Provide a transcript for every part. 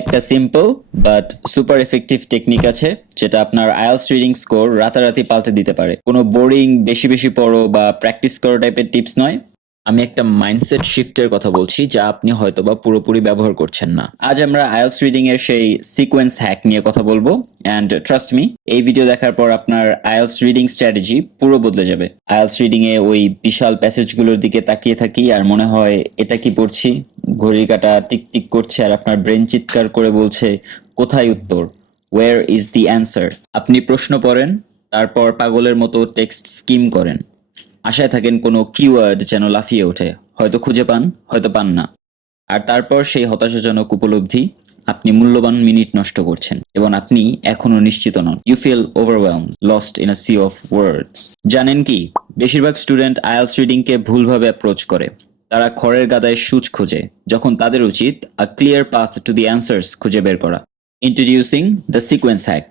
একটা simple but super effective technique আছে যেটা আপনার আইএলটিএস রিডিং স্কোর রাতারাতি পাল্টে দিতে পারে। কোনো বোরিং বেশি বেশি পড়ো বা প্র্যাকটিস করো টাইপের টিপস নয়। আমি একটা মাইন্ডসেট শিফটের কথা বলছি যা আপনি হয়তোবা পুরোপুরি ব্যবহার করছেন না। আজ আমরা আইএলটিএস রিডিং এর সেই সিকোয়েন্স হ্যাক নিয়ে কথা বলবো, এন্ড ট্রাস্ট মি, এই ভিডিও দেখার পর আপনার আইএলটিএস রিডিং স্ট্র্যাটেজি পুরো বদলে যাবে। আইএলটিএস রিডিং এ ওই বিশাল প্যাসেজগুলোর দিকে তাকিয়ে থাকি আর মনে হয় এটা কি পড়ছি, ঘড়ির কাঁটা টিক টিক করছে আর আপনার ব্রেন চিৎকার করে বলছে কোথায় উত্তর, ওয়্যার ইজ দি অ্যান্সার। আপনি প্রশ্ন পড়েন, তারপর পাগলের মতো টেক্সট স্কিম করেন, আশায় থাকেন কোনো কিওয়ার্ড যেন লাফিয়ে ওঠে, হয়তো খুঁজে পান, হয়তো পান না। আর তারপর সেই হতাশাজনক উপলব্ধি, আপনি মূল্যবান মিনিট নষ্ট করছেন এবং আপনি এখনো নিশ্চিত নন। You feel overwhelmed, lost in a sea of words. জানেন কি, বেশিরভাগ স্টুডেন্ট আইএলটিএস রিডিংকে ভুলভাবে অ্যাপ্রোচ করে। তারা খড়ের গাদায় সূচ খোঁজে, যখন তাদের উচিত a clear path to the answers খুঁজে বের করা। Introducing the sequence hack.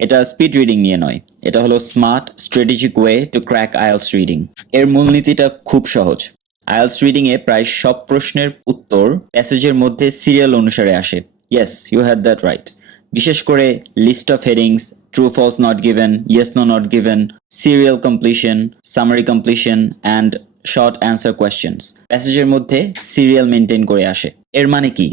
এটা স্পিড রিডিং নিয়ে নয়, এটা হলো smart strategic way to crack IELTS reading. এর মূলনীতিটা খুব সহজ। আইএলটিএস রিডিং এ প্রায় সব প্রশ্নের উত্তর প্যাসেজের মধ্যে সিরিয়াল অনুসারে আসে। Yes, you had that right. বিশেষ করে list of headings, true false not given, yes no not given, serial completion, summary completion and short answer questions প্যাসেজের মধ্যে সিরিয়াল মেনটেন করে আসে। এর মানে কি?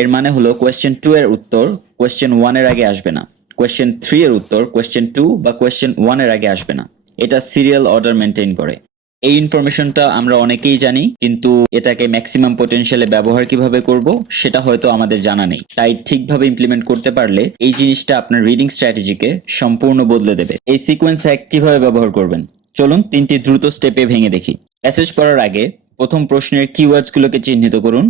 এর মানে হলো কোয়েশ্চেন 2 এর উত্তর কোয়েশ্চেন 1 এর আগে আসবে না, কোয়েশ্চেন 3 এর উত্তর কোয়েশ্চেন 2 বা কোয়েশ্চেন 1 এর আগে আসবে না। এটা সিরিয়াল অর্ডার মেনটেন করে। এই ইনফরমেশনটা আমরা অনেকেই জানি, কিন্তু এটাকে ম্যাক্সিমাম পটেনশিয়ালে ব্যবহার কিভাবে করব সেটা হয়তো আমাদের জানা নেই। তাই ঠিকভাবে ইমপ্লিমেন্ট করতে পারলে এই জিনিসটা আপনার রিডিং স্ট্র্যাটেজিকে সম্পূর্ণ বদলে দেবে। এই সিকোয়েন্স হ্যাক কিভাবে ব্যবহার করবেন চলুন 3টি দ্রুত স্টেপে ভেঙে দেখি। প্যাসেজ পড়ার আগে প্রথম প্রশ্নের কিওয়ার্ডস গুলোকে চিহ্নিত করুন।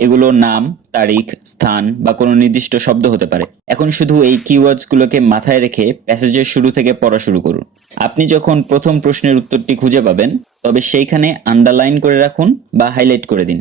এগুলো নাম, তারিখ, স্থান বা কোনো নির্দিষ্ট শব্দ হতে পারে। এখন শুধু এই কিওয়ার্ডস গুলোকে মাথায় রেখে প্যাসেজের শুরু থেকে পড়া শুরু করুন। আপনি যখন প্রথম প্রশ্নের উত্তরটি খুঁজে পাবেন, তবে সেইখানে আন্ডারলাইন করে রাখুন বা হাইলাইট করে দিন।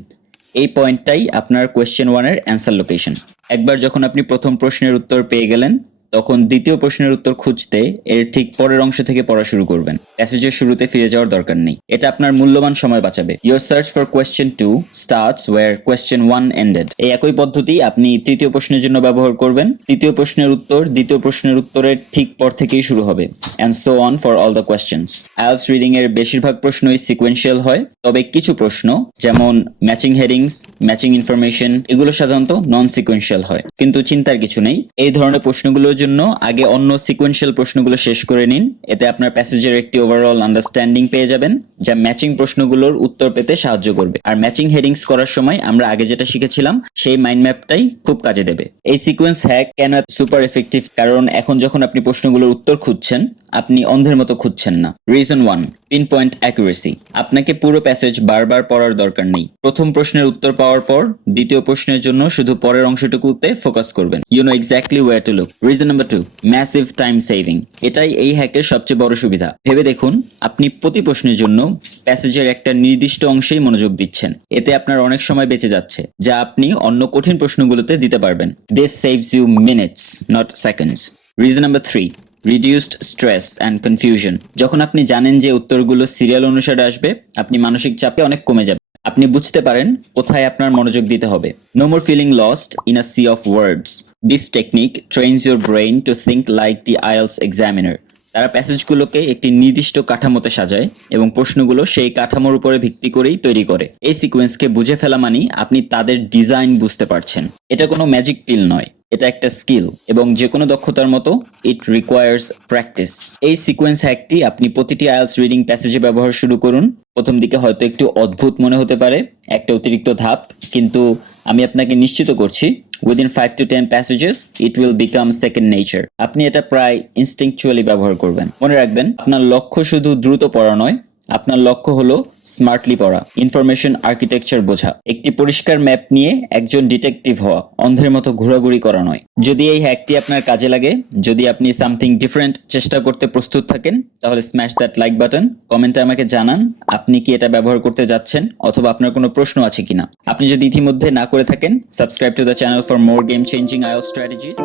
এই পয়েন্টটাই আপনার কোয়েশ্চেন 1 এর অ্যান্সার লোকেশন। একবার যখন আপনি প্রথম প্রশ্নের উত্তর পেয়ে গেলেন, তখন দ্বিতীয় প্রশ্নের উত্তর খুঁজতে এর ঠিক পরের অংশ থেকে পড়া শুরু করবেন। প্যাসেজের শুরুতে ফিরে যাওয়ার দরকার নেই। এটা আপনার মূল্যবান সময় বাঁচাবে। Your search for question 2 starts where question 1 ended. এই একই পদ্ধতি আপনি তৃতীয় প্রশ্নের জন্য ব্যবহার করবেন। তৃতীয় প্রশ্নের উত্তর দ্বিতীয় প্রশ্নের উত্তরের ঠিক পর থেকেই শুরু হবে, and so on for all the questions. IELTS reading এর বেশিরভাগ প্রশ্নই সিকোয়েন্সিয়াল হয়, তবে কিছু প্রশ্ন যেমন ম্যাচিং হেডিংস, ম্যাচিং ইনফরমেশন, এগুলো সাধারণত নন সিকোয়েন্সিয়াল হয়। কিন্তু চিন্তার কিছু নেই, এই ধরনের প্রশ্নগুলোর জন্য আগে অন্য সিকোয়েন্সিয়াল প্রশ্নগুলো শেষ করে নিন। এতে আপনার প্যাসেজের একটি ওভারঅল আন্ডারস্ট্যান্ডিং পেয়ে যাবেন, যা ম্যাচিং প্রশ্নগুলোর উত্তর পেতে সাহায্য করবে। আর ম্যাচিং হেডিংস করার সময় আমরা আগে যেটা শিখেছিলাম সেই মাইন্ড ম্যাপটাই খুব কাজে দেবে। এই সিকোয়েন্স হ্যাক কেন সুপার এফেক্টিভ? কারণ এখন যখন আপনি প্রশ্নগুলোর উত্তর খুঁজছেন, আপনি অন্ধের মতো খুঁজছেন না। Reason 1, pin point accuracy. আপনাকে পুরো প্যাসেজ বারবার পড়ার দরকার নেই। প্রথম প্রশ্নের উত্তর পাওয়ার পর দ্বিতীয় প্রশ্নের জন্য শুধু পরের অংশটুকুতে ফোকাস করবেন। You know exactly where to look. Reason number 2, massive time saving. এটাই এই হ্যাকের সবচেয়ে বড় সুবিধা। ভেবে দেখুন, আপনি প্রতি প্রশ্নের জন্য প্যাসেজের একটা নির্দিষ্ট অংশেই মনোযোগ দিচ্ছেন। এতে আপনার অনেক সময় বেঁচে যাচ্ছে, যা আপনি অন্য কঠিন প্রশ্নগুলোতে দিতে পারবেন। This saves you minutes, not seconds. Reason number 3, reduced stress and confusion. যখন আপনি জানেন যে উত্তরগুলো সিরিয়াল অনুসারে আসবে, আপনি মানসিক চাপে অনেক কমে যাবে। আপনি বুঝতে পারেন কোথায় আপনার মনোযোগ দিতে হবে। No more feeling lost in a sea of words. This technique trains your brain to think like the IELTS examiner. তারা প্যাসেজগুলোকে একটি নির্দিষ্ট কাঠামোতে সাজায় এবং প্রশ্নগুলো সেই কাঠামোর উপরে ভিত্তি করেই তৈরি করে। এই সিকোয়েন্সকে বুঝে ফেলা মানেই আপনি তাদের ডিজাইন বুঝতে পারছেন। এটা কোনো ম্যাজিক পিল নয়, এটা একটা স্কিল, এবং যে কোনো দক্ষতার মতো ইট রিকোয়ার্স প্র্যাকটিস। এই সিকোয়েন্স হ্যাকটি আপনি প্রতিটি আইএলটিএস রিডিং প্যাসেজে ব্যবহার শুরু করুন। প্রথম দিকে হয়তো একটু অদ্ভুত মনে হতে পারে, একটা অতিরিক্ত ধাপ, কিন্তু আমি আপনাকে নিশ্চিত করছি within 5 to 10 passages it will become second nature. আপনি এটা প্রায় ইনস্টিংকচুয়ালি ব্যবহার করবেন। মনে রাখবেন, আপনার লক্ষ্য শুধু দ্রুত পড়া নয়, আপনার লক্ষ্য হলো স্মার্টলি পড়া, ইনফরমেশন আর্কিটেকচার বোঝা, একটি পরিষ্কার ম্যাপ নিয়ে একজন ডিটেকটিভ হওয়া, অন্ধের মতো ঘোরাঘুরি করা নয়। যদি এই হ্যাকটি আপনার কাজে লাগে, যদি আপনি সামথিং ডিফারেন্ট চেষ্টা করতে প্রস্তুত থাকেন, তাহলে স্ম্যাশ দ্যাট লাইক বাটন। কমেন্টে আমাকে জানান আপনি কি এটা ব্যবহার করতে যাচ্ছেন, অথবা আপনার কোনো প্রশ্ন আছে কিনা। আপনি যদি ইতিমধ্যে না করে থাকেন, subscribe to the channel for more game changing IELTS strategies.